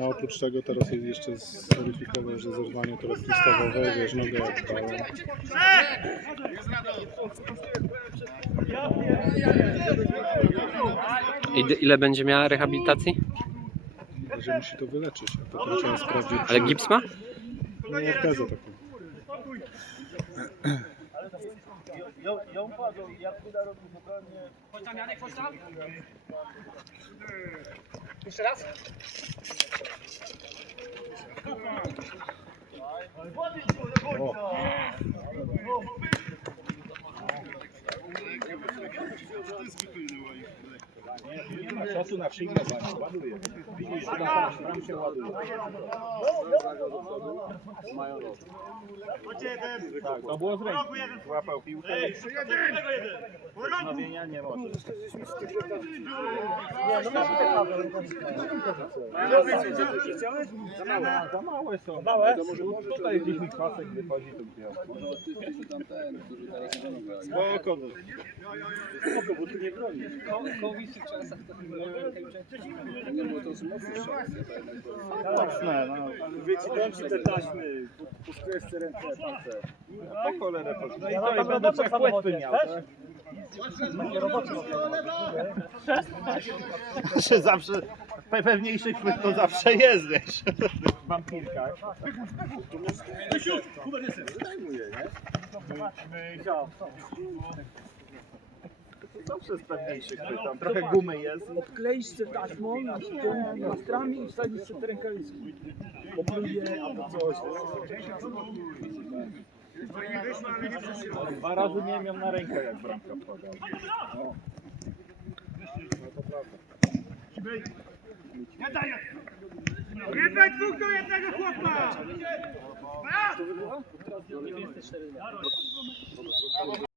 A oprócz tego teraz jest jeszcze zweryfikował, że zerwanie to podstawowe, wiesz, nogę jak dała. I ile będzie miała rehabilitacji? że musi to wyleczyć. A potem trzeba sprawdzić, Ale czy- gips ma? No, ortezę taką. Czasu na przyjmowanie. Ładuje. Widzisz, tam się ładuje. Tak, to było z ręki. Złapał piłkę i wznowienia nie może. Za małe są. Małe? Tutaj gdzieś mi kwasek wychodzi, to wziął. Spoko. Spoko, bo tu nie broni. Mocne, no. Wycinałem ci te taśmy, puszczę ręce, palce. Po cholerę poszło. No i to będę trzech płetwy miał, tak? Zawsze, zawsze, pe- pewniejszy chwyt to zawsze jest, wiesz. W wampirkach. To zawsze jest pewniejszy chwyt, tam trochę gumy jest. Odkleić się taśmą, plastrami i wsadzić sobie te rękawiczki. Popluje albo coś. Dwa razy nie miał na rękę jak bramka wpadała. Nie daj dwóch do jednego chłopa!